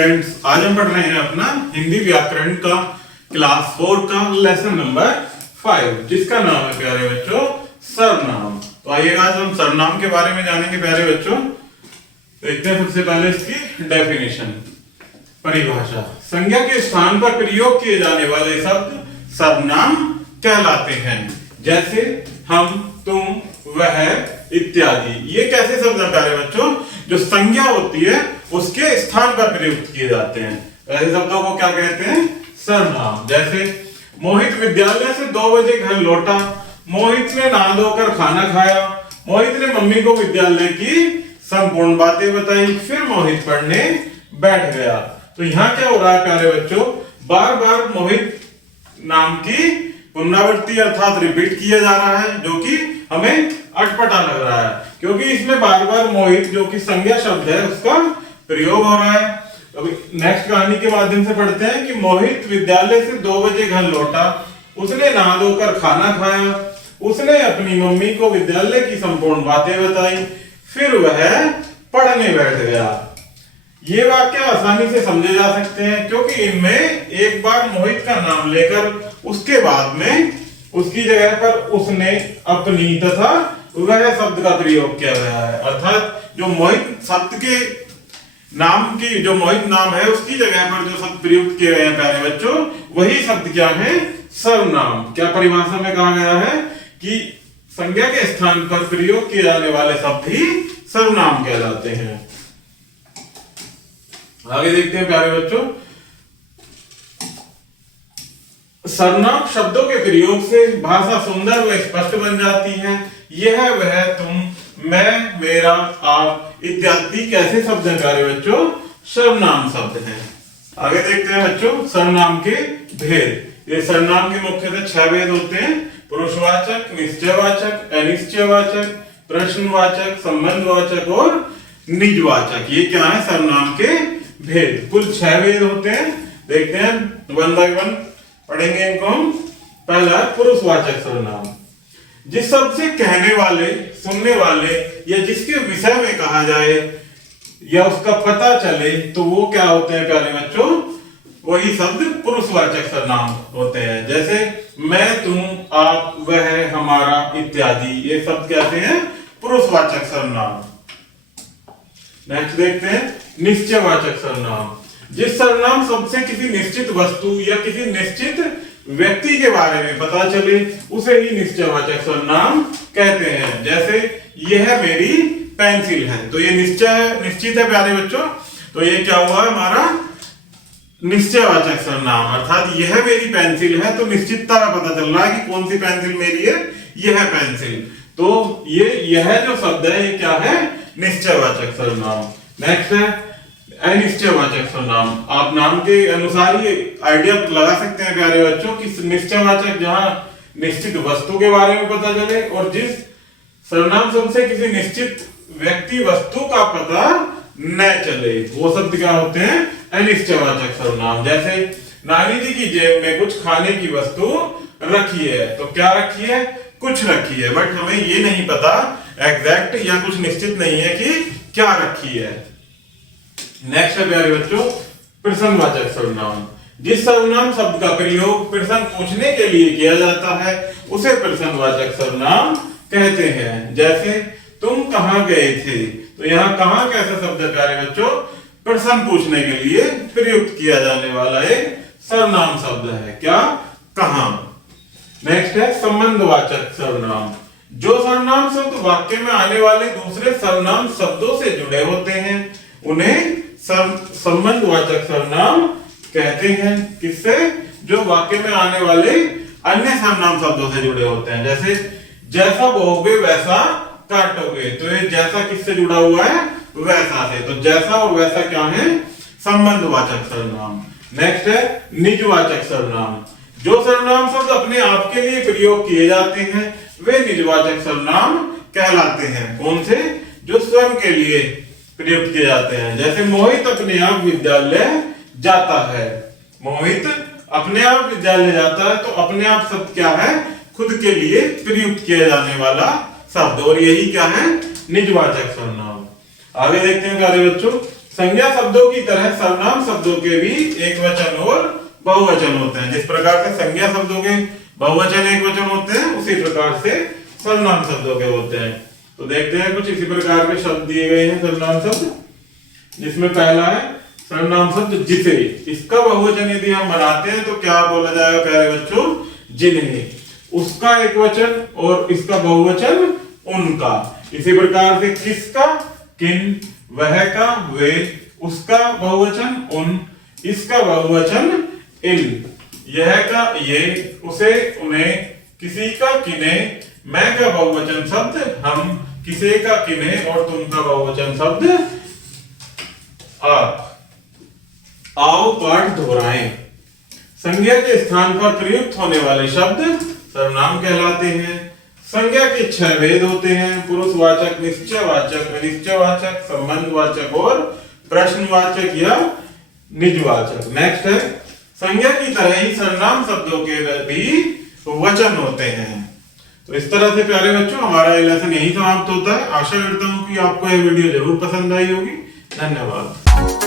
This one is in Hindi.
स्टूडेंट्स, आज हम पढ़ रहे हैं अपना हिंदी व्याकरण का क्लास 4 का लेसन नंबर 5, जिसका नाम है प्यारे बच्चों सर्वनाम। तो आइए आज हम सर्वनाम के बारे में जानेंगे प्यारे बच्चों। देखते हैं सबसे पहले इसकी डेफिनेशन, परिभाषा। संज्ञा के स्थान पर प्रयोग किए जाने वाले शब्द सर्वनाम कहलाते हैं, जैसे हम, तुम, वह इत्यादि। ये कैसे शब्द हैं प्यारे बच्चों? जो संज्ञा होती है उसके स्थान पर प्रयुक्त किए जाते हैं, ऐसे शब्दों को क्या कहते हैं? सर्वनाम। जैसे मोहित विद्यालय से 2 बजे घर लौटा, मोहित ने नहा धोकर खाना खाया, मोहित ने मम्मी को विद्यालय की संपूर्ण बातें बताई, फिर मोहित पढ़ने बैठ गया। तो यहाँ क्या हो रहा है प्यारे बच्चों? बार बार मोहित नाम की पुनरावृत्ति अर्थात रिपीट किया जा रहा है, जो कि हमें अटपटा लग रहा है, क्योंकि इसमें बार बार मोहित जो कि संज्ञा शब्द है उसका प्रयोग हो रहा है। अभी नेक्स्ट कहानी के माध्यम से पढ़ते हैं कि मोहित विद्यालय से 2 बजे घर लौटा, उसने नहा धोकर खाना खाया, उसने अपनी मम्मी को विद्यालय की संपूर्ण बातें बताई, फिर वह पढ़ने बैठ गया। ये वाक्य आसानी से समझे जा सकते हैं, क्योंकि इनमें एक बार मोहित का नाम लेकर उसके बाद में उसकी जगह पर उसने, अपनी तथा वह शब्द का प्रयोग किया गया है। अर्थात जो मोहित शब्द के नाम की, जो मोहित नाम है उसकी जगह पर जो शब्द प्रयुक्त किए गए हैं प्यारे बच्चों, वही शब्द क्या है? सर्वनाम। क्या परिभाषा में कहा गया है कि संज्ञा के स्थान पर प्रयोग किए जाने वाले शब्द ही सर्वनाम कहलाते हैं। आगे देखते हैं प्यारे बच्चों, सर्वनाम शब्दों के प्रयोग से भाषा सुंदर व स्पष्ट बन जाती है। यह, वह, तुम, मैं, मेरा, आप इत्यादि कैसे शब्द हैं प्यारे बच्चों? सर्वनाम शब्द हैं। आगे देखते हैं बच्चों सर्वनाम के भेद। ये सर्वनाम के मुख्यतः 6 भेद होते हैं: पुरुषवाचक, निश्चयवाचक, अनिश्चयवाचक, प्रश्नवाचक, संबंधवाचक और निजवाचक। ये क्या है? सर्वनाम के भेद। कुल 6 भेद होते हैं। देखते हैं 1 बाय 1 पढ़ेंगे इनको हम। पहला पुरुषवाचक सर्वनाम, जिस शब्द से कहने वाले, सुनने वाले या जिसके विषय में कहा जाए या उसका पता चले तो वो क्या होते हैं प्यारे बच्चों? वही शब्द पुरुषवाचक सर्वनाम होते हैं। जैसे मैं, तुम, आप, वह, हमारा इत्यादि, ये शब्द कहते हैं पुरुषवाचक सर्वनाम। नेक्स्ट देखते हैं निश्चयवाचक सर्वनाम, जिस सर्वनाम शब्द से किसी निश्चित वस्तु या किसी निश्चित व्यक्ति के बारे में पता चले उसे ही निश्चयवाचक सर्वनाम कहते हैं। जैसे यह मेरी पेंसिल है, तो ये निश्चित है प्यारे बच्चों, तो ये क्या हुआ हमारा? निश्चयवाचक सर्वनाम। अर्थात यह मेरी पेंसिल है, तो निश्चितता का पता चल रहा है कि कौन सी पेंसिल मेरी है, यह पेंसिल। तो यह जो शब्द है ये क्या है? निश्चयवाचक सर्वनाम। नेक्स्ट है अनिश्चयवाचक सर्वनाम। आप नाम के अनुसार ही आइडिया लगा सकते हैं प्यारे बच्चों कि निश्चयवाचक जहां निश्चित वस्तु के बारे में पता चले, और जिस सर्वनाम शब्द से किसी निश्चित व्यक्ति वस्तु का पता न चले, वो शब्द क्या होते हैं? अनिश्चयवाचक सर्वनाम। जैसे नानी जी की जेब में कुछ खाने की वस्तु रखी है, तो क्या रखी है? कुछ रखी है, बट हमें ये नहीं पता एग्जैक्ट या कुछ निश्चित नहीं है कि क्या रखी है। नेक्स्ट है प्यारे बच्चों प्रश्नवाचक सर्वनाम, जिस सर्वनाम शब्द का प्रयोग प्रश्न पूछने के लिए किया जाता है उसे प्रश्नवाचक सर्वनाम कहते हैं। जैसे तुम कहां गए थे, तो यहाँ कहां कैसा शब्द है प्यारे बच्चों? प्रश्न पूछने के लिए प्रयुक्त किया जाने वाला एक सर्वनाम शब्द है। क्या? कहां। नेक्स्ट है संबंधवाचक सर्वनाम, जो सर्वनाम शब्द वाक्य में आने वाले दूसरे सर्वनाम शब्दों से जुड़े होते हैं उन्हें संबंधवाचक सर्वनाम कहते हैं। किससे? जो वाक्य में आने वाले अन्य सर्वनाम शब्दों से जुड़े होते हैं। जैसे जैसा बोओगे वैसा काटोगे, तो ये जैसा किससे जुड़ा हुआ है? वैसा से। तो जैसा और वैसा क्या है? संबंधवाचक सर्वनाम। नेक्स्ट है निजवाचक सर्वनाम, जो सर्वनाम शब्द अपने आप के लिए प्रयोग किए जाते हैं वे निजवाचक सर्वनाम कहलाते हैं। कौन से? जो स्वयं के लिए प्रयुक्त किए जाते हैं। जैसे मोहित अपने आप विद्यालय जाता है, मोहित अपने आप विद्यालय जाता है, तो अपने आप शब्द क्या है? खुद के लिए प्रयुक्त किया जाने वाला शब्द, और यही क्या है? निजवाचक सर्वनाम। आगे देखते हैं प्यारे बच्चों संज्ञा शब्दों की तरह सर्वनाम शब्दों के भी एक वचन और बहुवचन होते हैं। जिस प्रकार से संज्ञा शब्दों के बहुवचन एक वचन होते हैं, उसी प्रकार से सर्वनाम शब्दों के होते हैं। तो देखते हैं कुछ इसी प्रकार के शब्द दिए गए हैं सर्वनाम शब्द, जिसमें पहला है सर्वनाम शब्द जिसे। इसका बहुवचन यदि हम बनाते हैं तो क्या बोला जाएगा प्यारे बच्चों? जिन्हें। उसका एक वचन और इसका बहुवचन उनका। इसी प्रकार से किसका किन, वह का वे, उसका बहुवचन उन, इसका बहुवचन इन, यह का ये, उसे उन्हें, किसी का किन्हें, मैं का बहुवचन शब्द हम, किसे का किन्हें और तुम का बहुवचन शब्द आप। आओ पाठ दोहराएं। संज्ञा के स्थान पर प्रयुक्त होने वाले शब्द सर्वनाम कहलाते हैं। संज्ञा के 6 भेद होते हैं: पुरुषवाचक, निश्चयवाचक, अनिश्चयवाचक, संबंधवाचक और प्रश्नवाचक या निजवाचक। नेक्स्ट है संज्ञा की तरह ही सर्वनाम शब्दों के भी वचन होते हैं। तो इस तरह से प्यारे बच्चों हमारा ये लेसन यही समाप्त होता है। आशा करता हूं कि आपको यह वीडियो जरूर पसंद आई होगी। धन्यवाद।